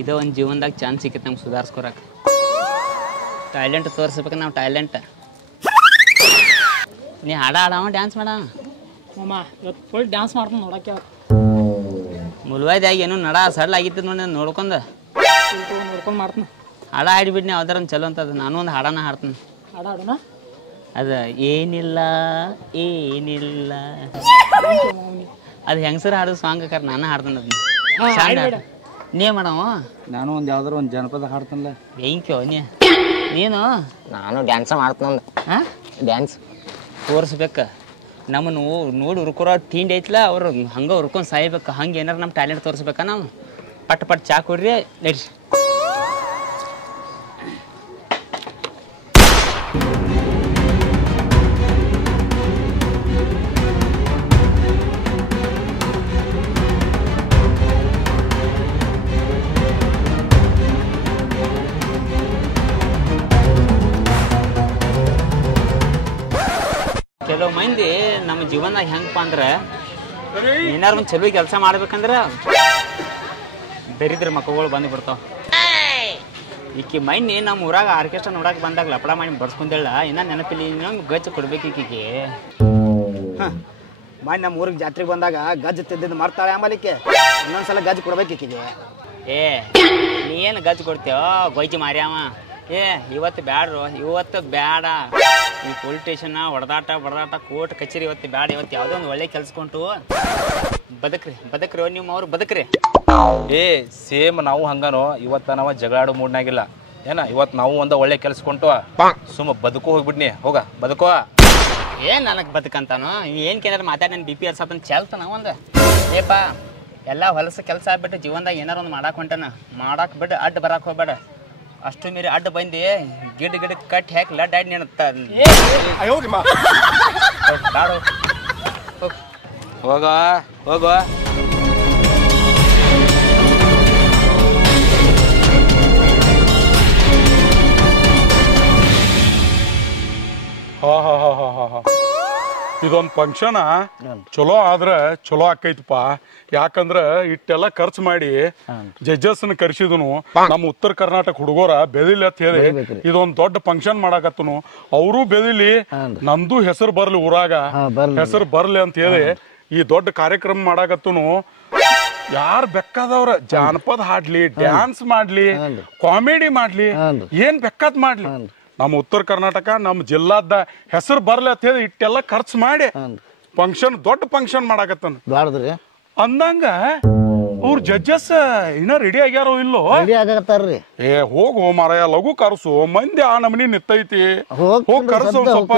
ಇದ ಒಂದು ಜೀವನದಾಗ ಚಾನ್ಸ್ ಸಿಕ್ಕೈತೆ ನಮ್ಗೆ ಸುಧಾರಿಸ್ಕೊರಕ್ಕೆ. ಟ್ಯಾಲೆಂಟ್ ತೋರಿಸ್ಬೇಕು ನಾವು ಟ್ಯಾಲೆಂಟ್. ನೀ ಹಾಡವ ಡ್ಯಾನ್ಸ್ ಮಾಡ ಮಾಮ ಇವತ್ತು ಫುಲ್ ಡ್ಯಾನ್ಸ್ ಮಾಡ್ತಾನೆ ನೋಡಕ್ಕೆ. ಮುಲ್ವಾಯ್ದಾಗ ಏನೋ ನಡ ಸಡ್ಲ್ ಆಗಿತ್ತು ನೋಡಿ ನೋಡ್ಕೊಂಡು ಮಾಡ್ತಾನೆ. ಹಾಡ ಹಾಡಿಬಿಡ್ನಿ ಯಾವ್ದಾರ ಒಂದು ಚಲೋ ಅಂತದ. ನಾನು ಒಂದು ಹಾಡನ ಹಾಡ್ತೀನಿ. ಹಾಡೋಣ ಅದ ಏನಿಲ್ಲ ಏನಿಲ್ಲ ಅದು ಹೆಂಗಸರ ಹಾಡೋದು ಸಾಂಗ್ ಅಕ್ಕಾರ ನಾನು ಹಾಡ್ತೀನಿ ಅದನ್ನ. ನೀ ಮಾಡವ ನಾನು ಒಂದು ಯಾವ್ದಾರ ಒಂದು ಜನಪದ ಹಾಡ್ತಾನಲ್ಲ. ಬೆಂಕ್ಯೋ ನೀನು ನಾನು ಡ್ಯಾನ್ಸ ಮಾಡ್ತಾನ. ಹಾಂ ಡ್ಯಾನ್ಸ್ ತೋರಿಸ್ಬೇಕು. ನಮ್ಮನ್ನು ನೋಡಿ ಹುರ್ಕೊರೋ ತಿಂಡಿ ಐತ್ಲ ಅವ್ರು ಹಂಗೆ ಹುರ್ಕೊಂಡು ಸಾಯ್ಬೇಕು. ಹಂಗೆ ಏನಾರು ನಮ್ಮ ಟ್ಯಾಲೆಂಟ್ ತೋರಿಸ್ಬೇಕಾ ನಾವು. ಪಟ್ ಚಾ ಕೊಡ್ರಿ ನಡ್ರಿ. ಕೆಲವು ಮಂದಿ ನಮ್ಮ ಜೀವನದಾಗ ಹೆಂಗಪ್ಪ ಅಂದ್ರೆ ಏನಾರು ಒಂದು ಚಲೋ ಕೆಲಸ ಮಾಡ್ಬೇಕಂದ್ರೆ ದರಿದ್ರ ಮಕ್ಕಳು ಬಂದು ಬಿಡ್ತಾವ. ಈಕಿ ಮೈನಿ ನಮ್ಮ ಊರಾಗ ಆರ್ಕೆಸ್ಟ್ರಾ ನೋಡಕ್ಕೆ ಬಂದಾಗ ಲಪಡ ಮಾಡಿ ಬರ್ಸ್ಕೊಂಡೇಳ ಇನ್ನೂ ನೆನಪಿಲ್ಲ. ಇನ್ನೊಂದು ಗಜ್ಜು ಕೊಡ್ಬೇಕು ಈಕಿಗೆ. ಮಾಡಿ ನಮ್ಮ ಊರಿಗೆ ಜಾತ್ರೆಗೆ ಬಂದಾಗ ಗಜ್ಜು ತಿದ್ದಿದ್ದು ಮಾಡ್ತಾಳೆ. ಆಮೇಲಿಕ್ಕೆ ಇನ್ನೊಂದ್ಸಲ ಗಜ್ಜು ಕೊಡ್ಬೇಕು ಈಕಿಗೆ. ಏ ನೀ ಏನು ಗಜ್ಜು ಕೊಡ್ತೇವ ಗೊಯ್ಜಿ ಮಾರ್ಯಾವ. ಏ ಇವತ್ತು ಬ್ಯಾಡ್ರು, ಇವತ್ತು ಬೇಡ. ಈ ಪೊಲೀಸ್ ಸ್ಟೇಷನ್ ಹೊಡೆದಾಟ ಕೋರ್ಟ್ ಕಚೇರಿ ಇವತ್ತು ಬ್ಯಾಡ. ಇವತ್ತು ಯಾವುದೋ ಒಂದು ಒಳ್ಳೆ ಕೆಲ್ಸಕೊಂಟು ಬದಕ್ರಿ ನಿಮ್ಮ ಅವ್ರು ಬದಕ್ರಿ. ಏ ಸೇಮ್ ನಾವು ಹಂಗನೋ. ಇವತ್ತು ನಾವು ಜಗಳಾಡೋ ಮೂಡ್ನಾಗಿಲ್ಲ ಏನ. ಇವತ್ತು ನಾವು ಒಂದು ಒಳ್ಳೆ ಕೆಲ್ಸಕೊಂಟು ಸುಮ್ಮ ಬದುಕು ಹೋಗ್ಬಿಡ್ನಿ. ಹೋಗ ಬದುಕೋ. ಏನು ನನಗೆ ಬದುಕಂತಾನು ಏನು ಕೇನಾರು ಮಾತಾಡಿ ನನ್ನ BP ಸ್ವಲ್ಪ ಚೆಲ್ತಾನ ಒಂದು. ಏಪ ಎಲ್ಲ ಹೊಲಸು ಕೆಲಸ ಆಗ್ಬಿಟ್ಟು ಜೀವನದಾಗ ಏನಾರು ಒಂದು ಮಾಡಕ್ಕೆ ಹೊಂಟಾನ. ಮಾಡಕ್ಕೆ ಬಿಡು, ಅಡ್ಡ ಬರಕ್ಕೆ ಹೋಗ್ಬೇಡ. ಅಷ್ಟು ಮೀರಿ ಅಡ್ಡ ಬಂದು ಗಿಡ ಕಟ್ಟಿ ಹಾಕಿ ಲಡ್ ಆಡಿ ನೆನತ್ತ. ಹೋಗ ಹೋಗ. ಇದೊಂದು ಫಂಕ್ಷನ್ ಚಲೋ ಆದ್ರೆ ಚಲೋ ಆಕೈತಪ್ಪ. ಯಾಕಂದ್ರ ಇಟ್ಟೆಲ್ಲ ಖರ್ಚು ಮಾಡಿ ಜಡ್ಜಸ್ನ ಕರ್ಸಿದನು. ನಮ್ಮ ಉತ್ತರ ಕರ್ನಾಟಕ ಹುಡುಗರ ಬೆದಿಲಿ ಅಂತ ಹೇಳಿ ಇದೊಂದ್ ದೊಡ್ಡ ಫಂಕ್ಷನ್ ಮಾಡಾಕತ್ತನು. ಅವರು ಬೆದಿಲಿ, ನಮ್ದು ಹೆಸರು ಬರ್ಲಿ, ಊರಾಗ ಹೆಸರು ಬರ್ಲಿ ಅಂತ ಹೇಳಿ ಈ ದೊಡ್ಡ ಕಾರ್ಯಕ್ರಮ ಮಾಡಾಕತ್ತನು. ಯಾರು ಬೇಕಾದವ್ರ ಜಾನಪದ ಹಾಡ್ಲಿ, ಡ್ಯಾನ್ಸ್ ಮಾಡ್ಲಿ, ಕಾಮಿಡಿ ಮಾಡ್ಲಿ, ಏನ್ ಬೇಕಾದ್ ಮಾಡ್ಲಿ, ನಮ್ಮ ಉತ್ತರ ಕರ್ನಾಟಕ ನಮ್ಮ ಜಿಲ್ಲಾದ ಹೆಸರು ಬರ್ಲಿ ಅಂತ ಹೇಳಿ ಇಟ್ಟೆಲ್ಲ ಖರ್ಚು ಮಾಡಿ ಫಂಕ್ಷನ್ ದೊಡ್ಡ ಫಂಕ್ಷನ್ ಮಾಡಾಕತ್ತಾನ. ಅಂದಂಗ ಅವ್ರ ಜಡ್ಜಸ್ ಇನ್ನ ರೆಡಿ ಆಗ್ಯಾರೋ ಇಲ್ಲೋ? ಏ ಹೋಗು ಮಾರಾಯ, ಲಘು ಕರ್ಸು. ಮಂದಿ ಆ ನಮನಿ ನಿತ್ತೈತಿ. ಹೋಗ್ ಕರ್ಸು, ಸ್ವಲ್ಪ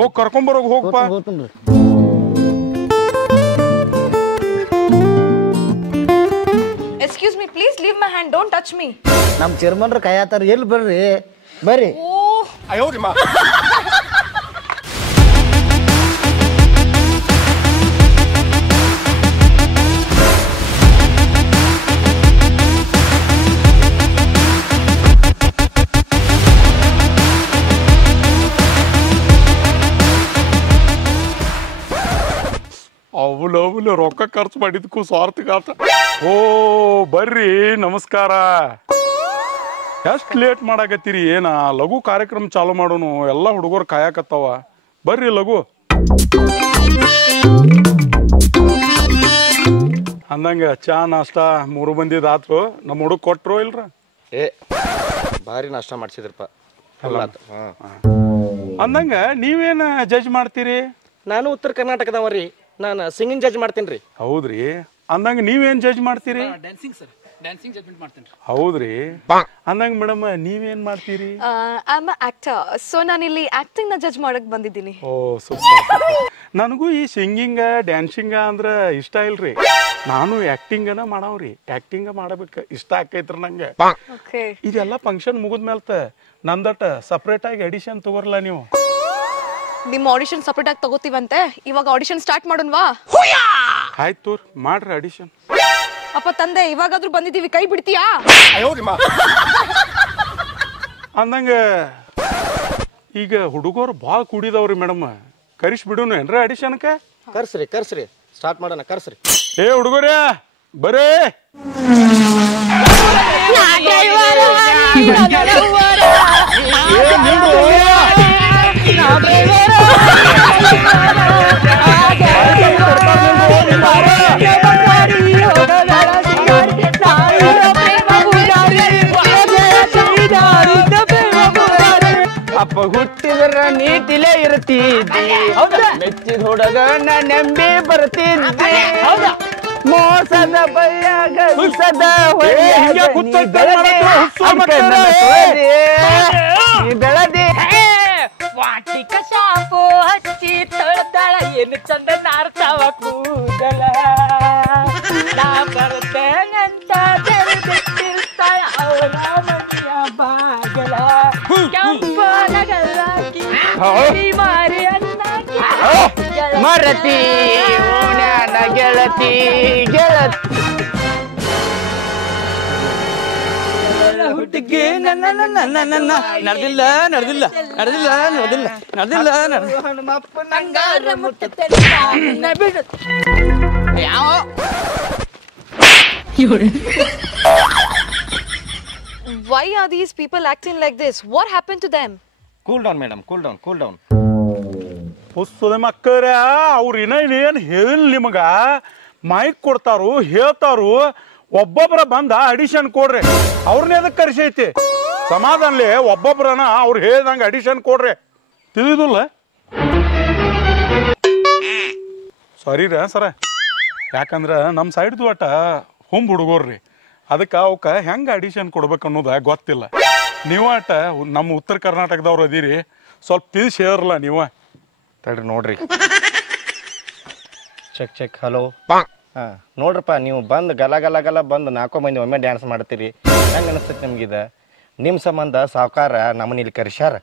ಹೋಗ್ ಕರ್ಕೊಂಬರೋಗ ಹೋಗಪ್ಪ. Excuse me, please leave my hand. Don't touch me. ನಮ್ಮ ಚೇರ್ಮನ್ರ ಕಾಯತಾರ. ಎಲ್ಲಿ ಬರ್ರಿ ಬರ್ರಿ. ಅವಳು ರೊಕ್ಕ ಖರ್ಚು ಮಾಡಿದ್ಕು ಸ್ವಾರ್ಥಗಾತ. ಓ ಬರ್ರಿ, ನಮಸ್ಕಾರ. ಎಷ್ಟ್ ಲೇಟ್ ಮಾಡಾಕತ್ತೀರಿ? ಏನ ಲಘು ಕಾರ್ಯಕ್ರಮ ಚಾಲು ಮಾಡೋನು. ಎಲ್ಲ ಹುಡುಗರು ಕಾಯಕತ್ತಾವ. ಬರ್ರಿ ಲಘು. ಅಂದಂಗ ಚಾ ನಾಷ್ಟ 3 ಮಂದಿದ ಆತ್ರು. ನಮ್ಮ ಹುಡುಗ ಕೊಟ್ರು ಇಲ್ರ? ಏ ಭಾರಿ ನಾಷ್ಟ ಮಾಡ್ಸಿದ್ರಪ್ಪ. ಅಂದಂಗ ನೀವೇನ ಜಡ್ಜ್ ಮಾಡ್ತೀರಿ? ನಾನು ಉತ್ತರ ಕರ್ನಾಟಕದವರಿ. ನಾನು ಸಿಂಗಿಂಗ್ ಜಡ್ಜ್ ಮಾಡ್ತೀನಿ. ಹೌದ್ರಿ. ಅಂದಂಗ ನೀವೇನ್ ಜಡ್ಜ್ ಮಾಡ್ತೀರಿ? ಡ್ಯಾನ್ಸಿಂಗ್ ಜಡ್ಜ್ಮೆಂಟ್ ಮಾಡ್ತೀನಿ. ಹೌದ್ರಿ. ಅಂದಂಗ ಮೇಡಮ್ ನೀವೇನ್ ಮಾಡ್ತೀರಿ? ಐ ಆಮ್ ಆಕ್ಟರ್, ಸೊ ನಾನು ಇಲ್ಲಿ ಆಕ್ಟಿಂಗ್ ನ ಜಡ್ಜ್ ಮಾಡಕ್ ಬಂದಿದ್ದೀನಿ. ಓ ಸೂಪರ್. ನನಗೂ ಈ ಸಿಂಗಿಂಗ್ ಡ್ಯಾನ್ಸಿಂಗ್ ಅಂದ್ರ ಇಷ್ಟ ಇಲ್ರಿ. ನಾನು ಆಕ್ಟಿಂಗನ ಮಾಡವ್ರಿ. ಆಕ್ಟಿಂಗ್ ಮಾಡಬೇಕು ಇಷ್ಟ ಆಕೈತ್ರಿ ನಂಗೆ. ಇದೆಲ್ಲ ಫಂಕ್ಷನ್ ಮುಗಿದ್ಮೇಲ್ತ ನಂದಟ ಸಪ್ರೇಟ್ ಆಗಿ ಎಡಿಷನ್ ತಗೋರ್ಲ ನೀವು. ನಿಮ್ಮ ಆಡಿಷನ್ ಸಪರೇಟ್ ಆಗಿ ತಗೋತೀವಂತೆ. ಇವಾಗ ಆಡಿಷನ್ ಸ್ಟಾರ್ಟ್ ಮಾಡೋಣವಾ? ಆಯ್ತು ಮಾಡ್ರಿ ಆಡಿಷನ್. ಅಪ್ಪ ತಂದೆ, ಇವಾಗಾದ್ರೂ ಬಂದಿದ್ದೀವಿ, ಕೈ ಬಿಡ್ತೀಯಾ? ಅಂದಂಗ ಈಗ ಹುಡುಗರು ಭಾಳ ಕೂಡಿದವ್ರಿ ಮೇಡಮ್. ಕರಿಸಿ ಬಿಡುನು ಏನ್ರ ಆಡಿಷನ್ಕ? ಕರ್ಸ್ರಿ ಸ್ಟಾರ್ಟ್ ಮಾಡೋಣ ಕರ್ಸ್ರಿ. ಏ ಹುಡುಗರೇ ಬರೇ ಅಪ್ಪ ಹುಟ್ಟಿದ್ರ ನೀತಿಲೇ ಇರ್ತಿದ್ದಿ ಮೆಚ್ಚಿದ ಹುಡುಗನ ನಂಬಿ ಬರ್ತಿದ್ದಿ ಮೋಸದ ಬಯ್ಯಾಗ ಹುಸದ ಬೆಳದಿ ವಾಟಿಕ ಶಾಂಪು ಹಚ್ಚಿ ತೊಳ್ದಾಳ ಏನು ಚಂದ ನಾರ್ತಾವ ಕೂದಲ ನಾ ಬರ್ತೇನಂತ ತೆರೆದಿಟ್ಟಿರ್ತಾಳ ಅವಳ ಮನೆಯ ಬಾಗಲ ಕೆಂಪನಗಲ್ಲಾಕಿ ಮಾರಿ ಅನ್ನಾಕಿ ಮರತಿ ಓಣ್ಯಾನ ಗೆಳತಿ ಹುಟ್ಟಿಗೆ ನಡೆದಿಲ್ಲ ನಂಗಾರ ಮುಟ್ಟುತ್ತೇನೆ ಬಿಡು ಯಾವ Why are these people acting like this? What happened to them? Cool down madam cool down. ಹುස්සದ ಮಕ್ಕಳ ಅವ್ರು ಏನ್ ಹೇಳಿಲ್ಲ ನಿಮಗ ಮೈಕ್ ಕೊಡ್ತಾರು ಹೇಳ್ತಾರು ಒಬ್ಬೊಬ್ರ ಬಂದ ಅಡಿಷನ್ ಕೊಡ್ರಿ ಅವ್ರನ್ನ ಎದಕ್ ಕರ್ಸೈತಿ ಸಮಾಧಾನ್ಲಿ ಒಬ್ಬೊಬ್ರನ ಅವ್ರು ಹೇಳ್ದಂಗ ಅಡಿಷನ್ ಕೊಡ್ರಿ ತಿಳಿದಿಲ್ಲ ಸಾರಿ ರೀ ಸರ ಯಾಕಂದ್ರ ನಮ್ಮ ಸೈಡ್ದು ಒಟ್ಟ ಹುಂಬ್ ಹುಡುಗೋರ್ರಿ ಅದಕ್ಕೆ ಅವಕ್ಕ ಹೆಂಗ ಅಡಿಷನ್ ಕೊಡ್ಬೇಕು ಅನ್ನೋದ ಗೊತ್ತಿಲ್ಲ ನೀವ ಅಟ ನಮ್ಮ ಉತ್ತರ ಕರ್ನಾಟಕದವ್ರು ಅದೀರಿ ಸ್ವಲ್ಪ ತಿಳಿಸಿ ಹೇಳ್ರಲ್ಲ ನೀವ ತಡ್ರಿ ನೋಡ್ರಿ ಚೆಕ್ ಹಲೋ ನೋಡ್ರಪ್ಪ ನೀವು ಬಂದು ಗಲ ಬಂದು 4 ಮಂದಿ ಒಮ್ಮೆ ಡ್ಯಾನ್ಸ್ ಮಾಡ್ತೀರಿ ಹೆಂಗೆ ಅನಿಸ್ತೈತಿ ನಿಮ್ಗಿದ ನಿಮ್ಮ ಸಂಬಂಧ ಸಾವುಕಾರ ನಮ್ಮನ್ನ ಇಲ್ಲಿ ಕರ್ಸ್ಯಾರ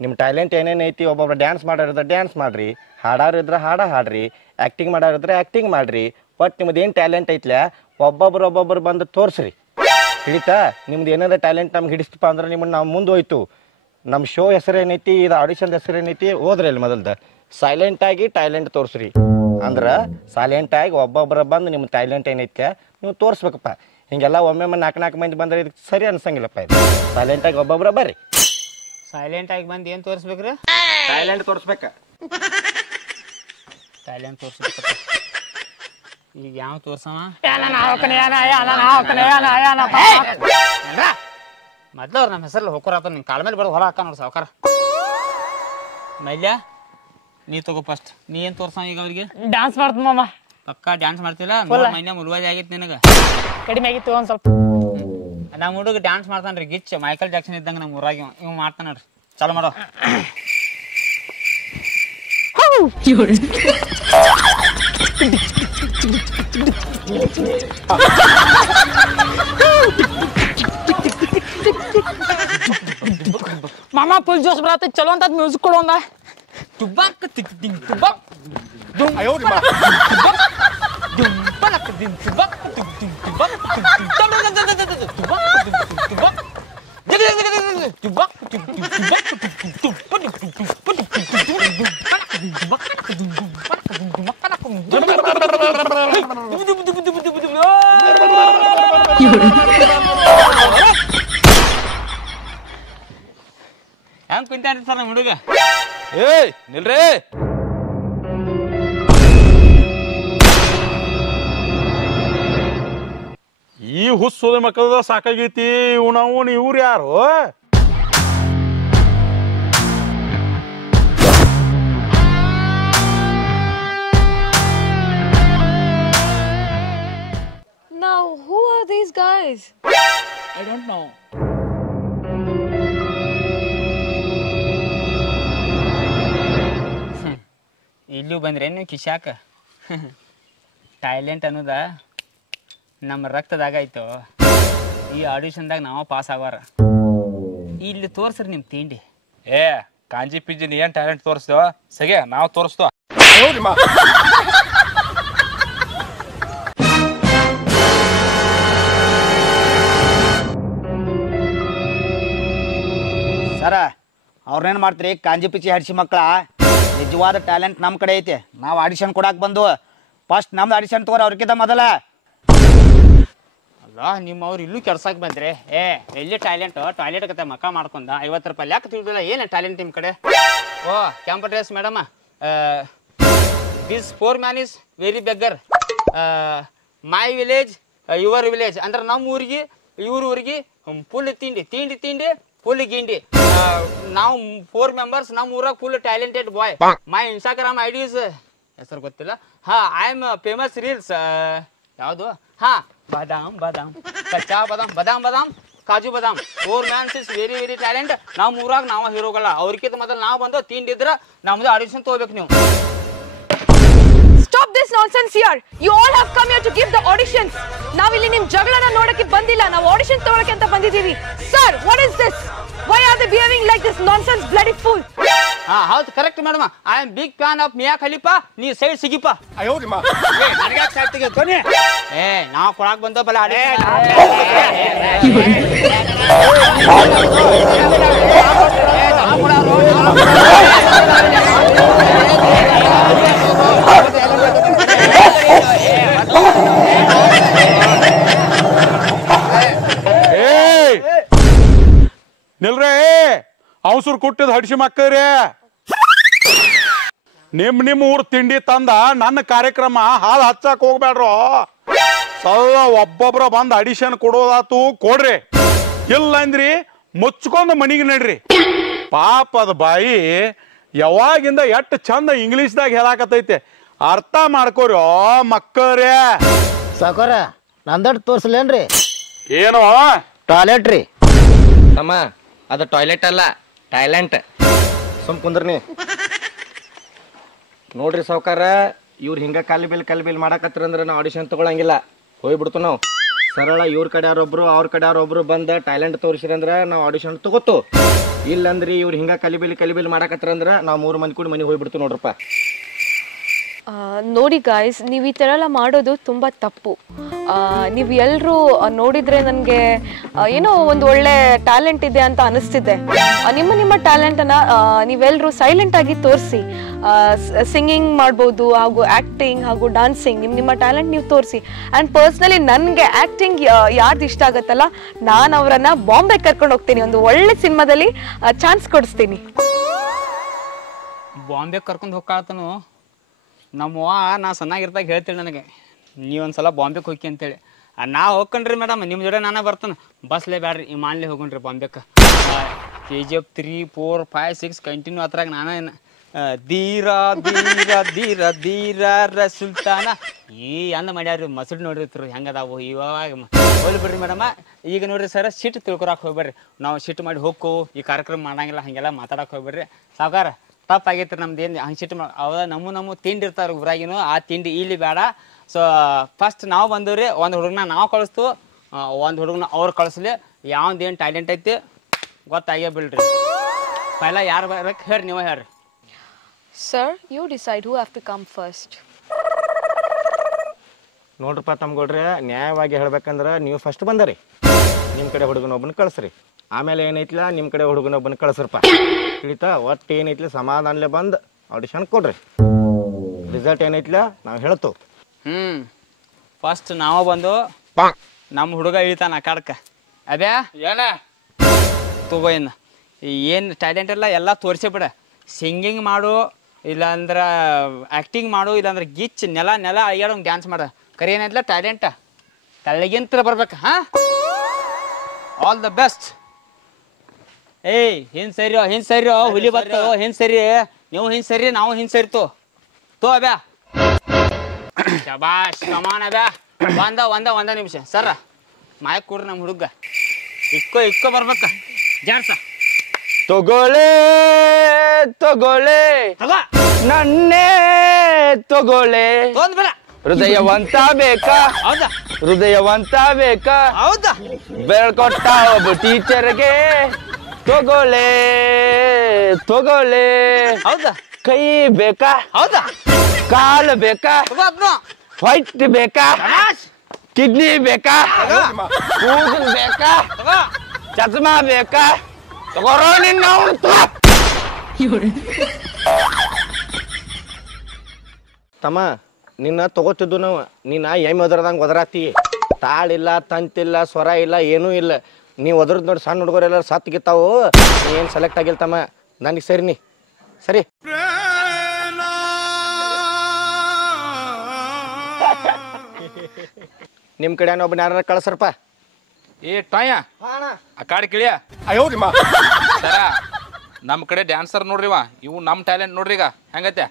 ನಿಮ್ಮ ಟ್ಯಾಲೆಂಟ್ ಏನೇನೈತಿ ಒಬ್ಬೊಬ್ರು ಡ್ಯಾನ್ಸ್ ಮಾಡೋರಿದ್ರೆ ಡ್ಯಾನ್ಸ್ ಮಾಡ್ರಿ ಹಾಡೋರಿದ್ರೆ ಹಾಡ್ರಿ ಆ್ಯಕ್ಟಿಂಗ್ ಮಾಡೋರಿದ್ರೆ ಆ್ಯಕ್ಟಿಂಗ್ ಮಾಡ್ರಿ ಬಟ್ ನಿಮ್ದು ಏನು ಟ್ಯಾಲೆಂಟ್ ಐತ್ಲ ಒಬ್ಬೊಬ್ರು ಬಂದು ತೋರಿಸ್ರಿ ಹಿಡಿತಾ ನಿಮ್ದು ಏನಾದ್ರು ಟ್ಯಾಲೆಂಟ್ ನಮ್ಗೆ ಹಿಡಿಸ್ತಪ್ಪ ಅಂದ್ರೆ ನಿಮ್ಮನ್ನು ನಾವು ಮುಂದೆ ಹೋಯ್ತು ನಮ್ಮ ಶೋ ಹೆಸರೇನೈತಿ ಇದು ಆಡಿಷನ್ ಹೆಸರೇನೈತಿ ಹೋದ್ರಿ ಅಲ್ಲಿ ಮೊದಲ್ದ ಸೈಲೆಂಟಾಗಿ ಟ್ಯಾಲೆಂಟ್ ತೋರಿಸ್ರಿ ಅಂದ್ರೆ ಸೈಲೆಂಟಾಗಿ ಒಬ್ಬೊಬ್ಬರ ಬಂದು ನಿಮ್ಮ ಟ್ಯಾಲೆಂಟ್ ಏನೈತೆ ನೀವು ತೋರಿಸ್ಬೇಕಪ್ಪ ಹಿಂಗೆಲ್ಲ ಒಮ್ಮೆ 4 ಮಂದಿ ಬಂದ್ರೆ ಇದಕ್ಕೆ ಸರಿ ಅನ್ಸಂಗಿಲ್ಲಪ್ಪ ಇದು ಸೈಲೆಂಟಾಗಿ ಒಬ್ಬೊಬ್ಬರ ಬರ್ರಿ ಸೈಲೆಂಟ್ ಆಗಿ ಬಂದು ಏನು ತೋರಿಸ್ಬೇಕ್ರಿ ಟ್ಯಾಲೆಂಟ್ ತೋರಿಸ್ಬೇಕ ಟ್ಯಾಲೆಂಟ್ ತೋರಿಸ್ಬೇಕಪ್ಪ ಈಗ ಯಾವ ತೋರ್ಸವ ಮೊದ್ಲು ಅವ್ರು ನಮ್ಮ ಹೆಸರಲ್ಲಿ ಹೋಗ್ಕೊರತ್ತ ನಿನ್ ಕಾಲ ಮೇಲೆ ಬರೋದು ಹೊರ ಹಾಕ ನೋಡಿ ಸಾವ್ಕಾರ ಮೈಲ್ಯ ನೀ ತಗೋ ಫಸ್ಟ್ ನೀ ಏನ್ ತೋರ್ಸವ ಈಗ ಅವ್ರಿಗೆ ಡ್ಯಾನ್ಸ್ ಮಾಡ್ತೀನಿ ಮಾಮ ಪಕ್ಕಾ ಡ್ಯಾನ್ಸ್ ಮಾಡ್ತಿಲ್ಲ ಮೈನ್ಯ ಮುಲ್ವಾದಿ ಆಗಿತ್ತು ನಿನಗ ಕಡಿಮೆ ಆಗಿತ್ತು ಒಂದ್ ಸ್ವಲ್ಪ ನಮ್ಮ ಹುಡುಗ ಡ್ಯಾನ್ಸ್ ಮಾಡ್ತಾನ್ರಿ ಗಿಚ್ ಮೈಕಲ್ ಜಾಕ್ಸನ್ ಇದ್ದಂಗ ನಮ್ಮ ಊರಾಗ ಇವ್ ಮಾಡ್ತಾನ ನೋಡ್ರಿ ಚಾಲು ಮಾಡೋ ಮಾಮ ಫುಲ್ ಜೋಶ್ ಬರತ್ತೆ ಚಲೋ ಅಂತ ಮ್ಯೂಸಿಕ್ ಕೊಡು ಒಂದ ತುಬಾಕ್ ತಿಕ್ ಟಿಂಗ್ ತುಬಾಕ್ ದುಮ್ ಅಯ್ಯೋ ತುಬಾಕ್ ಟಿಂಗ್ ತುಬಾಕ್ ಟಿಂಗ್ ಟಿಂಗ್ ತುಬಾಕ್ ಟಿಂಗ್ ಟಿಂಗ್ ತುಬಾಕ್ ತುಬಾಕ್ ಟಿಂಗ್ ಹೆಂಗ್ ಕುಂತಾನ್ರಿ ಸರ್ ನಮ್ಮ ಹುಡುಗ ಏಯ್ ನಿಲ್ರಿ ಈ ಹುಸ್ಸೋದ ಮಕ್ಕಳದ ಸಾಕಾಗೈತಿ ಇವ್ರು ಯಾರು Now, who are these guys? I don't know. ಇಲ್ಲೂ ಬಂದ್ರೇನು ಕಿಶಾಕ ಟ್ಯಾಲೆಂಟ್ ಅನ್ನೋದ ನಮ್ಮ ರಕ್ತದಾಗ ಆಯ್ತು ಈ ಆಡಿಷನ್ದಾಗ ನಾವು ಪಾಸ್ ಆಗೋರ ಇಲ್ಲಿ ತೋರ್ಸ್ರಿ ನಿಮ್ಮ ತಿಂಡಿ ಏ ಕಾಂಜಿ ಪಿಂಜಿ ನೀ ಏನ್ ಟ್ಯಾಲೆಂಟ್ ತೋರಿಸ್ತೇವ ಸಗೆ ನಾವು ತೋರಿಸ್ತೇವ ಸರ ಅವ್ರನ್ನೇನು ಮಾಡ್ತೀರಿ ಕಾಂಜಿ ಪಿಚ್ಚಿ ಹಡ್ಸಿ ಮಕ್ಕಳ ನಿಜವಾದ ಟ್ಯಾಲೆಂಟ್ ನಮ್ಮ ಕಡೆ ಐತೆ. ನಾವು ಆಡಿಷನ್ ಕೊಡಾಕ್ ಬಂದು ಫಸ್ಟ್ ನಮ್ದು ಆಡಿಷನ್ ತಗೋರ ಅವ್ರಿಗಿಂತ ಮೊದಲ. ಅಲ್ಲ ನಿಮ್ಮವ್ರು ಇಲ್ಲೂ ಕೆಡ್ಸಕ್ ಬಂದ್ರೆ ಎಲ್ಲಿ ಟ್ಯಾಲೆಂಟ್ ಟಾಯ್ಲೆಟ್ ಕತೆ ಮಕ್ಕ ಮಾಡ್ಕೊಂಡ 50 ರೂಪಾಯಿ ಯಾಕೆ ತಿಳಿದಿಲ್ಲ ಏನು ಟ್ಯಾಲೆಂಟ್ ನಿಮ್ಮ ಕಡೆ? Oh camper dress madam, this 4 man is very beggar. My village your village ಅಂದ್ರೆ ನಮ್ಮ ಊರಿಗೆ ಇವ್ರ ಊರಿಗೆ ಫುಲ್ ತಿಂಡಿ ತಿಂಡಿ ತಿಂಡಿ ಫುಲ್ ಗಿಂಡಿ. ನಾವು 4 members ನಮ್ಮ ಊರಾಗ full talented boy. My Instagram I this ಹೆಸರು ಗೊತ್ತಿಲ್ಲ. ಐ ಆಮ್ ಫೇಮಸ್ ರೀಲ್ಸ್ ಯಾವುದು? ಬಾದಾಮ್ ಬಾದಾಮ್ ಕಚ್ಚಾ ಬಾದಾಮ್ ಬಾದಾಮ್ ಬಾದಾಮ್ ಕಾಜು ಬಾದಾಮ್. 4 man is very very talent. ನಮ್ಮ ಊರಾಗ ನಾವು ಹೀರೋಗಲ್ಲ. ಅವ್ರಿಗಿಂತ ಮೊದಲು ನಾವು ಬಂದು ತಿಂಡಿದ್ರ ನಮ್ದು ಆಡಿಷನ್ ತಗೋಬೇಕು ನೀವು. Stop this nonsense here. You all have come here to give the auditions. ನಾವಿಲ್ಲಿ ನಿಮ್ ಜಗಳನ ನೋಡಕ್ಕೆ ಬಂದಿಲ್ಲ, ನಾವು ಆಡಿಷನ್ ತಗೊಳಕ್ಕೆ ಅಂತ ಬಂದಿದ್ದೀವಿ. Sir, what is this? Why are they behaving like this nonsense bloody fool? ಹೌದು correct madam. I am big fan of Mia Khalifa. ನೀ ಸೈಡ್ ಸಿಗಿಪ್ಪ. ನಾವು ಕೊಡಾಕ್ ಬಂದೋ ಬಲ ನಿಲ್ರೇ, ಅವಸರು ಕೊಟ್ಟಿದ್ ಹಡಿಸಿ ಮಕ್ಕಳ್ರಿ. ನಿಮ್ ಊರ್ ತಿಂಡಿ ತಂದ ನನ್ನ ಕಾರ್ಯಕ್ರಮ ಹಾಲು ಹಚ್ಚಕ್ ಹೋಗ್ಬೇಡ್ರು. ಸಲ್ಲ ಒಬ್ಬೊಬ್ರ ಬಂದ್ ಅಡಿಷನ್ ಕೊಡೋದಾತು ಕೊಡ್ರಿ, ಇಲ್ಲ ಅಂದ್ರಿ ಮುಚ್ಕೊಂಡ್ ಮನಿಗೆ ನಡ್ರಿ. ಪಾಪದ ಬಾಯಿ ಯಾವಾಗಿಂದ ಎಷ್ಟ್ ಚಂದ ಇಂಗ್ಲಿಷ್ದಾಗ ಹೇಳಾಕತೈತೆ, ಅರ್ಥ ಮಾಡ್ಕೋರಿ ಮಕ್ಕಳ್ರೆ. ಸಾಕೋರ ನಂದಟ್ ತೋರ್ಸಲೇನ್ರಿ? ಏನೋ ಟಾಯ್ಲೆಟ್ ರೀ ತಮ್ಮ, ಅದು ಟಾಯ್ಲೆಟ್ ಅಲ್ಲ, ಟ್ಯಾಲೆಂಟ್. ಸುಮ್ ಕುಂದ್ರನಿ. ನೋಡ್ರಿ ಸಾವ್ಕಾರ, ಇವ್ರು ಹಿಂಗ ಕಲ್ ಬಿಲ್ ಮಾಡಕತ್ತಿರಂದ್ರೆ ನಾವು ಆಡಿಷನ್ ತಗೊಳಂಗಿಲ್ಲ, ಹೋಗ್ಬಿಡ್ತು ನಾವು. ಸರಳ ಇವ್ರ ಕಡೆ ಯಾರೊಬ್ರು ಅವ್ರ ಕಡೆ ಯಾರೊಬ್ರು ಬಂದ ಟ್ಯಾಲೆಂಟ್ ತೋರಿಸಿರಂದ್ರೆ ನಾವು ಆಡಿಷನ್ ತಗೋತು. ಇಲ್ಲಂದ್ರಿ ಇವ್ರು ಹಿಂಗ ಕಲಿಬಿಲ್ ಮಾಡಕತ್ತಿರಂದ್ರೆ ನಾವು 3 ಮಂದಿ ಕೂಡ ಮನೆಗೆ ಹೋಗ್ಬಿಡ್ತು ನೋಡ್ರಪ್ಪ. ನೋಡಿ ಗಾಯ್ಸ್, ನೀವು ಈ ಥರ ಎಲ್ಲ ಮಾಡೋದು ತುಂಬ ತಪ್ಪು. ನೀವು ಎಲ್ಲರೂ ನೋಡಿದರೆ ನನಗೆ ಏನೋ ಒಂದು ಒಳ್ಳೆ ಟ್ಯಾಲೆಂಟ್ ಇದೆ ಅಂತ ಅನಿಸ್ತಿದೆ. ನಿಮ್ಮ ಟ್ಯಾಲೆಂಟನ್ನು ನೀವೆಲ್ಲರೂ ಸೈಲೆಂಟಾಗಿ ತೋರಿಸಿ. ಸಿಂಗಿಂಗ್ ಮಾಡ್ಬೋದು, ಹಾಗೂ ಆ್ಯಕ್ಟಿಂಗ್ ಹಾಗೂ ಡಾನ್ಸಿಂಗ್, ನಿಮ್ಮ ಟ್ಯಾಲೆಂಟ್ ನೀವು ತೋರಿಸಿ. ಆ್ಯಂಡ್ ಪರ್ಸ್ನಲಿ ನನಗೆ ಆ್ಯಕ್ಟಿಂಗ್ ಯಾರ್ದು ಇಷ್ಟ ಆಗುತ್ತಲ್ಲ, ನಾನು ಅವರನ್ನು ಬಾಂಬೆ ಕರ್ಕೊಂಡು ಹೋಗ್ತೀನಿ. ಒಂದು ಒಳ್ಳೆ ಸಿನಿಮಾದಲ್ಲಿ ಚಾನ್ಸ್ ಕೊಡಿಸ್ತೀನಿ. ಬಾಂಬೆ ಕರ್ಕೊಂಡು ಹೋಗ್ಕಾತನು ನಮ್ಮವ್ವ ನಾ ಸಣ್ಣಾಗಿರ್ದಾಗ ಹೇಳ್ತೇಳಿ ನನಗೆ, ನೀವೊಂದ್ಸಲ ಬಾಂಬೆಗೆ ಹೋಗಿ ಅಂತೇಳಿ. ನಾ ಹೋಗ್ಕೊಂಡ್ರಿ ಮೇಡಮ್, ನಿಮ್ಮ ಜೊತೆ ನಾನೇ ಬರ್ತಾನೆ. ಬಸ್ಲೇ ಬ್ಯಾಡ್ರಿ, ವಿಮಾನ್ಲೇ ಹೋಗೋಣ್ರಿ ಬಾಂಬೆಗೆ. KGF 3, 4, 5, 6 ಕಂಟಿನ್ಯೂ ಹತ್ರಾಗ ನಾನೇನು ಧೀರ ಧೀರ ಧೀರ ಧೀರ ಸುಲ್ತಾನ ಈ ಅಂದ ಮಾಡ್ಯಾರ್ರಿ. ಮಸೂಡಿ ನೋಡಿರ್ತೀರಿ ಹೆಂಗದಾವು ಇವಾಗ. ಹೋಗ್ಲಿ ಬಿಡ್ರಿ ಮೇಡಮ. ಈಗ ನೋಡ್ರಿ ಸರ್, ಸಿಟ್ಟು ತಿಳ್ಕೊಳಕ್ಕೆ ಹೋಗ್ಬೇಡ್ರಿ. ನಾವು ಸಿಟ್ಟು ಮಾಡಿ ಹೋಗ್ಕೋ ಈ ಕಾರ್ಯಕ್ರಮ ಮಾಡಂಗಿಲ್ಲ, ಹಾಗೆಲ್ಲ ಮಾತಾಡಕ್ಕೆ ಹೋಗ್ಬೇಡ್ರಿ. ಸಾವ್ಕಾರ ತಪ್ಪಾಗೈತ್ರಿ ನಮ್ದು. ಏನು ಹಂಗೆ ಸಿಟ್ಟು ಅವ ನಮ್ಮ ತಿಂಡಿ ಊರಾಗಿನೂ ಆ ತಿಂಡಿ ಇಲ್ಲಿ ಬೇಡ. ಸೊ ಫಸ್ಟ್ ನಾವು ಬಂದವ್ರಿ, ಒಂದು ಹುಡುಗನ ನಾವು ಕಳಿಸ್ತು, ಒಂದು ಹುಡುಗನ ಅವ್ರು ಕಳಿಸ್ಲಿ. ಯಾವ್ದೇನು ಟ್ಯಾಲೆಂಟ್ ಐತಿ ಗೊತ್ತಾಗೇ ಬಿಡ್ರಿ. ಪೈಲ ಯಾರು ಬರ್ಬೇಕು ಹೇಳ್ರಿ, ನೀವು ಹೇಳ್ರಿ. Sir, you decide who have to come first. ನೋಡ್ರಪ್ಪ ತಮ್ಗೊಳ್ರಿ, ನ್ಯಾಯವಾಗಿ ಹೇಳ್ಬೇಕಂದ್ರೆ ನೀವು ಫಸ್ಟ್ ಬಂದರಿ, ನಿಮ್ಮ ಕಡೆ ಹುಡುಗನೊಬ್ಬನ ಕಳಿಸ್ರಿ. ಆಮೇಲೆ ಏನೈತಿಲ್ಲ ನಿಮ್ಮ ಕಡೆ ಹುಡುಗನೊಬ್ಬನ ಕಳಿಸ್ರಪ್ಪ, ತಿಳಿತಾ? ಒಟ್ಟು ಏನೈತಿಲ್ಲ ಸಮಾಧಾನಲೆ ಬಂದು ಆಡಿಷನ್ ಕೊಡ್ರಿ. ರಿಸಲ್ಟ್ ಏನೈತಿಲ್ಲ ನಾವು ಹೇಳ್ತು. ಫಸ್ಟ್ ನಾವು ಬಂದು ನಮ್ಮ ಹುಡುಗ ಇಳಿತಾನ ಕಾಡ್ಕ. ಅದೇ ಏನ ತಗೋ ಇನ್ನು ಏನು ಟ್ಯಾಲೆಂಟ್ ಎಲ್ಲ ತೋರಿಸೇ ಬಿಡ. ಸಿಂಗಿಂಗ್ ಮಾಡು, ಇಲ್ಲಾಂದ್ರೆ ಆ್ಯಕ್ಟಿಂಗ್ ಮಾಡು, ಇಲ್ಲಾಂದ್ರೆ ಗಿಚ್ ನೆಲ ಅಯ್ಯಾಡೋಂಗೆ ಡ್ಯಾನ್ಸ್ ಮಾಡ. ಕರೆ ಏನೈತಿಲ್ಲ ಟ್ಯಾಲೆಂಟ ತಲೆಗಿಂತ ಬರ್ಬೇಕು. All the best. ಹಿಂದ್ ಸರಿ ಹುಲಿ ಬರ್ತೋ, ಹಿಂದ್ ಸರಿ ನೀವು, ಹಿಂದ್ ಸರಿ ನಾವು ಹಿಂದ್ ಸರಿತು ತೋ ಅಬ್ಯಾ. ಶಬಾಷ್, ಕಮಾನ್ ಅಬ್ಯಾ. ಒಂದ ನಿಮಿಷ ಸರ ಮಾಯಕ್ ಕೊಡ್ರಿ ನಮ್ಮ ಹುಡುಗ. ಇಕ್ಕೋ ಬರ್ಬೇಕ ಜಾಡ್ಸ. ತಗೊಳ್ಳೆ ನನ್ನೇ ತಗೊಳ್ಳೆ. ಹೃದಯವಂತ ಬೇಕಾ? ಹೌದಾ ಹೃದಯವಂತ ಬೇಕಾ? ಹೌದಾ. ಬೆಳ್ಕೊಟ್ಟ ಒಬ್ಬ ಟೀಚರ್ಗೆ ತಗೊಳ್ಳೆ. ಹೌದಾ. ಕೈ ಬೇಕಾ? ಹೌದಾ. ಕಾಲು ಬೇಕಾ? ವೈಟ್ ಬೇಕಾ? ಕಿಡ್ನಿ ಬೇಕಾ? ಕೂದಲು ಬೇಕಾ? ಚಸ್ಮಾ ಬೇಕಾ? ತಗೋರೋ ನಿನ್ನ ತಮ್ಮ ನಿನ್ನ ತಗೋತಿದ್ದು ನಾವು ನೀನು ಎಮ್ಮೆ ಒದರದಂಗೆ ಒದರಾತಿ ತಾಳಿಲ್ಲ ತಂತಿಲ್ಲ ಸ್ವರ ಇಲ್ಲ ಏನೂ ಇಲ್ಲ ನೀವು ಒದ್ರದ್ ನೋಡಿ ಸಣ್ಣ ಹುಡುಗರೆಲ್ಲ ಸತ್ಗಿತ್ತಾವು ಏನು ಸೆಲೆಕ್ಟ್ ಆಗಿಲ್ಲ ತಮ್ಮ ನನಗೆ ಸರಿ ನೀ ಸರಿ ನಿಮ್ಮ ಕಡೆ ಒಬ್ಬನ ಯಾರು ಕಳ್ಸರಪ್ಪ ಏ ಟಾಯ ಆ ಕಾಡ್ ಕಿಳಿಯ ಸರ ನಮ್ಮ ಕಡೆ ಡ್ಯಾನ್ಸರ್ ನೋಡ್ರಿವ ಇವು ನಮ್ಮ ಟ್ಯಾಲೆಂಟ್ ನೋಡ್ರಿ ಈಗ ಹೆಂಗೈತೆ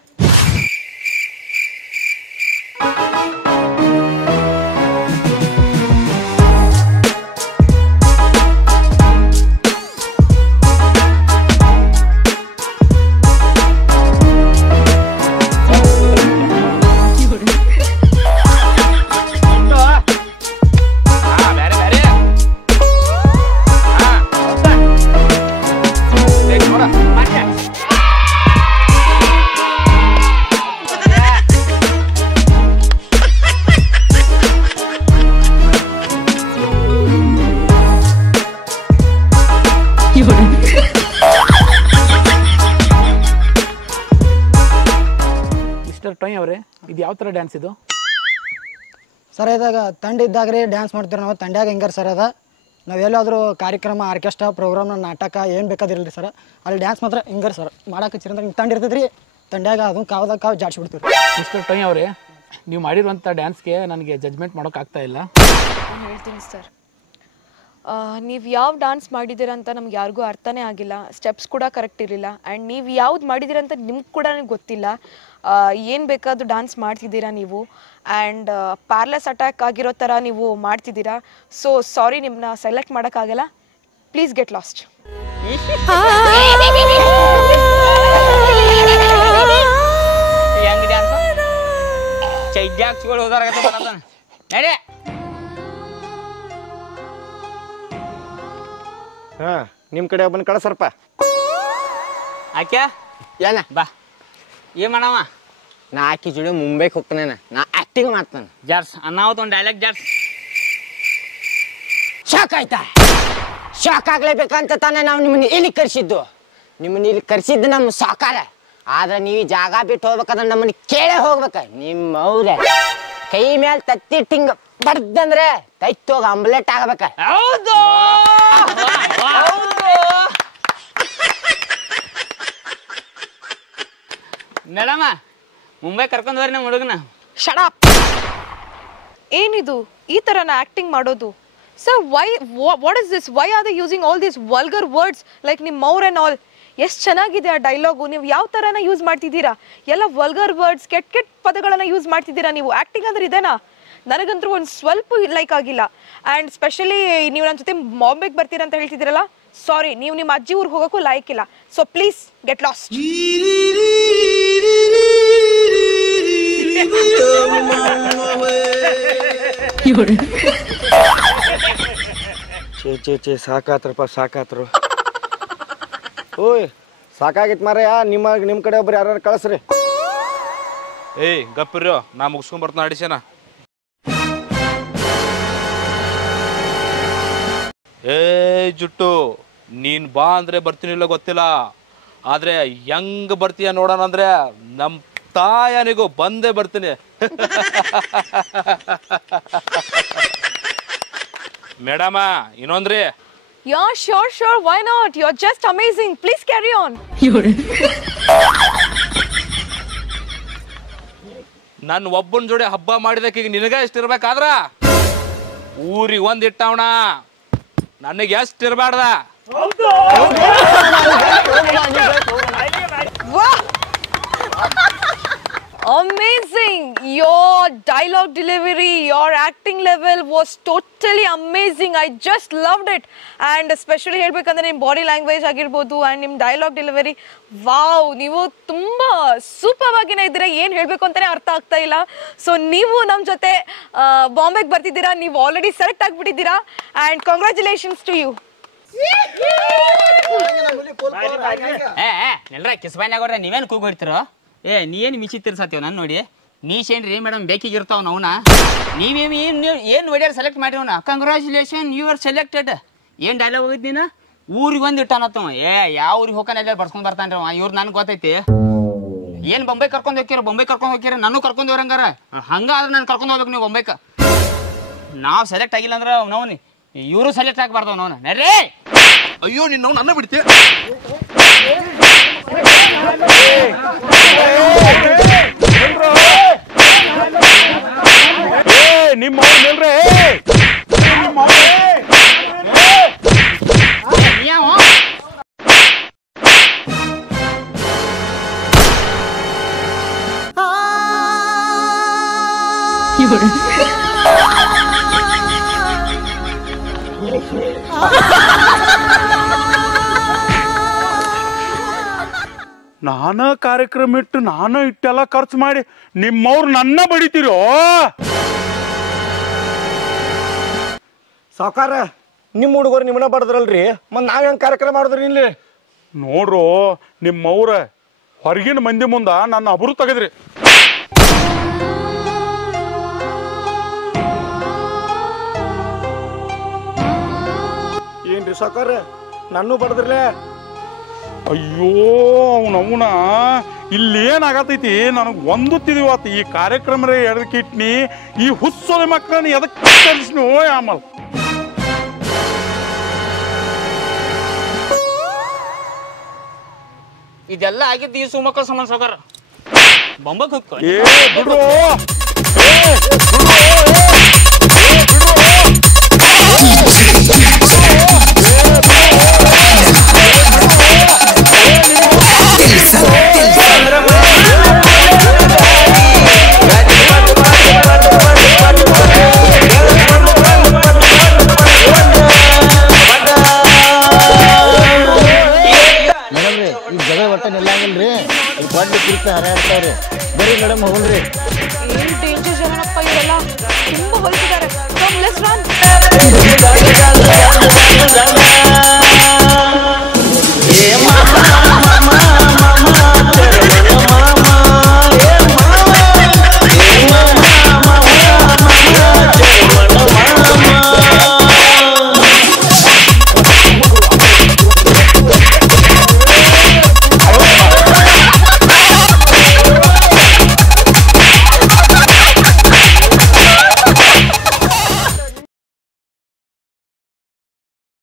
ಟೊಯ್ ಅವರೇ ಇದು ಯಾವ ಥರ ಡ್ಯಾನ್ಸ್ ಇದು ಸರ್ ಇದಾಗ ತಂಡ ಇದ್ದಾಗ್ರಿ ಡ್ಯಾನ್ಸ್ ಮಾಡ್ತೀವಿ ನಾವು ತಂಡ್ಯಾಗ ಹೆಂಗಾರ ಸರ್ ಅದ ನಾವು ಎಲ್ಲಾದರೂ ಕಾರ್ಯಕ್ರಮ ಆರ್ಕೆಸ್ಟ್ರಾ ಪ್ರೋಗ್ರಾಮ್ ನಾಟಕ ಏನು ಬೇಕಾದಿರಲ್ರಿ ಸರ್ ಅಲ್ಲಿ ಡ್ಯಾನ್ಸ್ ಮಾತ್ರ ಹಿಂಗಾರ ಸರ್ ಮಾಡಕ್ಕೆ ಚಿರಂತ ತಂಡ ಇರ್ತೈತೆ ರೀ ತಂಡ್ಯಾಗ ಅದನ್ನು ಕಾವ್ದಾಗ ಕಾವು ಜಾಡ್ಸ್ಬಿಡ್ತೀವಿ ಮಿಸ್ಟರ್ ಟೊಯ್ ಅವರೇ ನೀವು ಮಾಡಿರುವಂಥ ಡ್ಯಾನ್ಸ್ಗೆ ನನಗೆ ಜಜ್ಮೆಂಟ್ ಮಾಡೋಕ್ಕಾಗ್ತಾ ಇಲ್ಲ ಹೇಳ್ತೀನಿ ಸರ್ ನೀವು ಯಾವ ಡಾನ್ಸ್ ಮಾಡಿದ್ದೀರ ಅಂತ ನಮ್ಗೆ ಯಾರಿಗೂ ಅರ್ಥನೇ ಆಗಿಲ್ಲ ಸ್ಟೆಪ್ಸ್ ಕೂಡ ಕರೆಕ್ಟ್ ಇರಲಿಲ್ಲ ಆ್ಯಂಡ್ ನೀವು ಯಾವ್ದು ಮಾಡಿದ್ದೀರ ಅಂತ ನಿಮ್ಗೆ ಕೂಡ ನನಗೆ ಗೊತ್ತಿಲ್ಲ ಏನು ಬೇಕಾದರೂ ಡಾನ್ಸ್ ಮಾಡ್ತಿದ್ದೀರಾ ನೀವು ಆ್ಯಂಡ್ ಪ್ಯಾರ್ಲೆಸ್ ಅಟ್ಯಾಕ್ ಆಗಿರೋ ಥರ ನೀವು ಮಾಡ್ತಿದ್ದೀರಾ ಸೊ ಸಾರಿ ನಿಮ್ಮನ್ನ ಸೆಲೆಕ್ಟ್ ಮಾಡೋಕ್ಕಾಗಲ್ಲ ಪ್ಲೀಸ್ ಗೆಟ್ ಲಾಸ್ಟ್ ಹೆಂಗ್ ಡ್ಯಾನ್ಸ್ ಚೈದ್ಯಾಗ ಚಿಗೋಳು ಹೋದಾರಾಗತ್ತೆ ಬರತ್ತ ನಡೆ ಹಾಂ ನಿಮ್ಮ ಕಡೆ ಒಬ್ಬನ ಕಳ್ಸರಪ್ಪ ಆಕ್ಯಾ ಏನ ಬಾ ಏನ್ ಮಾಡವ ನಾ ಆಕಿ ಜೋಡಿ ಮುಂಬೈಗೆ ಹೋಗ್ತಾನೆ ನಾ ಆಕ್ಟಿಂಗ್ ಮಾಡ್ತಾನೆ ಜಾರ್ಸ್ ಅನ್ನಾವತ್ತು ಒಂದು ಡೈಲಾಗ್ ಜಾರ್ಸ್ ಶಾಕ್ ಆಯ್ತಾ ಶಾಕ್ ಆಗ್ಲೇಬೇಕಂತ ತಾನೇ ನಾವು ನಿಮ್ಮನ್ನ ಇಲ್ಲಿ ಕರ್ಸಿದ್ದು ನಿಮ್ಮನ್ನ ಇಲ್ಲಿ ಕರ್ಸಿದ್ದು ನಮ್ಮ ಸಾಕಾರ ಆದ್ರೆ ನೀವು ಜಾಗ ಬಿಟ್ಟು ಹೋಗ್ಬೇಕಂದ್ರೆ ನಮ್ಮನ್ನ ಕೇಳೇ ಹೋಗ್ಬೇಕ ನಿಮ್ಮ ಅವ್ರೆ ಕೈ ಮೇಲೆ ತತ್ತಿಟ್ಟಿಂಗ್ ಬಡ್ದಂದ್ರೆ ತೈತೋಗ ಅಂಬ್ಲೆಟ್ ಆಗ್ಬೇಕ ಹೌದು ಮೇಡಮ ಮುಂಬೈ ಕರ್ಕೊಂಡು ಹೋಗ್ರಿ ನಮ್ಮ ಹುಡುಗನ ಶಡಪ್ ಏನಿದು ಈ ಥರನ ಆ್ಯಕ್ಟಿಂಗ್ ಮಾಡೋದು sir why what is this why are they using all these vulgar words like ನಿಮ್ಮ ಮೌರ್ ಆ್ಯಂಡ್ ಆಲ್ ಎಷ್ಟು ಚೆನ್ನಾಗಿದೆ ಆ ಡೈಲಾಗು ನೀವು ಯಾವ ಥರನ ಯೂಸ್ ಮಾಡ್ತಿದ್ದೀರಾ ಎಲ್ಲ ವಲ್ಗರ್ ವರ್ಡ್ಸ್ ಕೆಟ್ಟ ಕೆಟ್ಟ ಪದಗಳನ್ನು ಯೂಸ್ ಮಾಡ್ತಿದ್ದೀರಾ ನೀವು ಆ್ಯಕ್ಟಿಂಗ್ ಅಂದ್ರೆ ಇದೇನಾ ನನಗಂತೂ ಒಂದು ಸ್ವಲ್ಪ ಲೈಕ್ ಆಗಿಲ್ಲ ಆ್ಯಂಡ್ ಸ್ಪೆಷಲಿ ನೀವು ನನ್ನ ಜೊತೆ ಬಾಂಬೆಗೆ ಬರ್ತೀರಾ ಅಂತ ಹೇಳ್ತಿದ್ದೀರಲ್ಲ ಸಾರಿ ನೀವು ನಿಮ್ಮ ಅಜ್ಜಿ ಊರಿಗೆ ಹೋಗೋಕ್ಕೂ ಲಾಯ್ಕ್ ಇಲ್ಲ ಸೊ ಪ್ಲೀಸ್ ಗೆಟ್ ಲಾಸ್ಟ್ ಚೇ ಸಾಕಾತ್ರಪ್ಪ ಸಾಕಾತ್ರು ಓಯ್ ಸಾಕಾಗಿತ್ತು ಮಾರಯ್ಯ ನಿಮ್ಮ ಕಡೆ ಒಬ್ರು ಯಾರು ಕಳಿಸ್ರಿ ಏಯ್ ಗಪ್ಪಿರ್ಯೋ ನಾ ಮುಗಿಸ್ಕೊಂಡ್ ಬರ್ತಾನ ಅಡಿಸೇನ ಏ ಜುಟ್ಟು ನೀನ್ ಬಾ ಅಂದ್ರೆ ಬರ್ತೀನಿಲ್ಲ ಗೊತ್ತಿಲ್ಲ ಆದ್ರೆ ಹೆಂಗ್ ಬರ್ತೀಯ ನೋಡೋಣ ಅಂದ್ರೆ ನಮ್ ತಾಯನಿಗೂ ಬಂದೇ ಬರ್ತೀನಿ madam ಇನ್ನೊಂದ್ರಿ Yeah, sure. Why not? You're just amazing. Please carry on. ನನ್ನ ಒಬ್ಬನ ಜೋಡಿ ಹಬ್ಬ ಮಾಡಿದಕ್ಕೆ ಈಗ ನಿನಗ ಎಷ್ಟಿರ್ಬೇಕಾದ್ರ ಊರಿಗೆ ಒಂದ್ ಇಟ್ಟವಣ ನನಗೆ ಎಷ್ಟು ಇರಬಾರ್ದ Amazing! Your dialogue delivery, your acting level was totally amazing. I just loved it. And especially ಹೇಳ್ಬೇಕಂದ್ರೆ ನಿಮ್ಮ ಬಾಡಿ ಲ್ಯಾಂಗ್ವೇಜ್ ಆಗಿರ್ಬೋದು ಆ್ಯಂಡ್ ನಿಮ್ಮ ಡೈಲಾಗ್ ಡೆಲಿವರಿ ವಾವ್ ನೀವು ತುಂಬ ಸೂಪರ್ ಆಗಿನೇ ಇದ್ದೀರಾ ಏನು ಹೇಳಬೇಕು ಅಂತಲೇ ಅರ್ಥ ಆಗ್ತಾ ಇಲ್ಲ ಸೊ ನೀವು ನಮ್ಮ ಜೊತೆ ಬಾಂಬೆಗೆ ಬರ್ತಿದ್ದೀರಾ ನೀವು ಆಲ್ರೆಡಿ ಸೆಲೆಕ್ಟ್ ಆಗಿಬಿಟ್ಟಿದ್ದೀರಾ ಆ್ಯಂಡ್ ಕಂಗ್ರ್ಯಾಚುಲೇಷನ್ಸ್ ಟು ಯು ಎಲ್ರ ಕಿಸ್ಬಾನ್ಯಾಗ ನೀವೇನು ಕೂಗ್ ಹೊಡಿತೀರೋ ನೀ ಏನು ಮಿಚಿ ತಿರ್ಸತ್ತೀವ ನಾನು ನೋಡಿ ನೀಶೇನ್ರಿ ಮೇಡಮ್ ಬೇಕಿಗಿರ್ತಾವ ನಾವ್ನ ಏನು ಒಡ್ಯಾರ ಸೆಲೆಕ್ಟ್ ಮಾಡಿವನ ಕಂಗ್ರ್ಯಾಚುಲೇಷನ್ ಯು ಆರ್ ಸೆಲೆಕ್ಟೆಡ್ ಏನು ಡೈಲಾಗ್ ಹೋಗಿದ್ ನೀನು ಊರಿಗೆ ಒಂದು ಇಟ್ಟಾನತ್ತವ ಯಾವ ಊರಿಗೆ ಹೋಗಾನ ಎಲ್ಲ ಬರ್ಸ್ಕೊಂಡ್ ಬರ್ತಾನ್ರಿ ಅವ ಇವ್ರು ನನ್ಗೆ ಗೊತ್ತೈತಿ ಏನ್ ಬೊಂಬೈ ಕರ್ಕೊಂಡ್ ಹೋಗ್ತೀರ ನಾನು ಕರ್ಕೊಂಡ್ ಹೋರಂಗಾರ ಹಂಗಾದ್ರೆ ನಾನು ಕರ್ಕೊಂಡ್ ಹೋಗ್ಬೇಕು ನೀವು ಬೊಂಬೈಕ ನಾವ್ ಸೆಲೆಕ್ಟ್ ಆಗಿಲ್ಲ ಅಂದ್ರೆ ನಾವು ಇವರು ಸೆಲೆಕ್ಟ್ ಆಗ್ಬಾರ್ದು ನಾವು ನಡ್ರಿ ಅಯ್ಯೋ ನಿನ್ನ ನನ್ನ ಬಿಡ್ತೀಯ ನಿಮ್ಮ ನಾನ ಕಾರ್ಯಕ್ರಮ ಇಟ್ಟು ನಾನು ಇಟ್ಟೆಲ್ಲ ಖರ್ಚು ಮಾಡಿ ನಿಮ್ಮವ್ರು ನನ್ನ ಬಡಿತೀರೋ ಸಾವ್ಕಾರ ನಿಮ್ಮ ಹುಡುಗರು ನಿಮ್ಮನ್ನ ಬಡದ್ರಲ್ರಿ ಮತ್ ನಾವ್ ಹೆಂಗ್ ಕಾರ್ಯಕ್ರಮ ಮಾಡಿದ್ರಿ ಇಲ್ಲಿ ನೋಡ್ರು ನಿಮ್ಮವ್ರ ಹೊರಗಿನ ಮಂದಿ ಮುಂದ ನನ್ನ ಅಬರು ತೆಗದ್ರಿ ಏನ್ರಿ ಸಾವ್ಕಾರ ನನ್ನೂ ಬಡದ್ರಲೇ ಅಯ್ಯೋ ಅವನವನ ಇಲ್ಲೇನಾಗತೈತಿ ನನಗೆ ಒಂದು ತಿಳಿವಾತ ಈ ಕಾರ್ಯಕ್ರಮ ಎದಕ್ಕಿಟ್ನಿ ಈ ಹುಚ್ಚೋದ ಮಕ್ಕಳನ್ನ ಎದಕ್ಕೆ ಕಲಿಸ್ನಿ ಓ ಆಮಲ್ ಇದೆಲ್ಲ ಆಗಿದ್ದು ಈ ಸುಮಕ್ಕ ಸಂಬಂಧ ಸಾವುಕಾರ ಬೊಂಬಕ್ ಹೋಗ್ಕೊ ಏ ಬಿಡ್ರೋ ಈ ಜಗ ಒಟ್ಟ ನಿಲ್ಲಂಗಿಲ್ರಿ ಕೊಡ್ಲಿ ಕಿರ್ತ ಹರಿಯಾಡ್ತಾವ್ರಿ ಬರೀ ಮೇಡಮ್ ಹೋಗ್ರಿ ಏನ್ ಡೇಂಜರ್ ಜನಪ್ಪ ಇವರೆಲ್ಲ ತುಂಬಾ ಹೊಲಿಸಿದ್ದಾರೆ.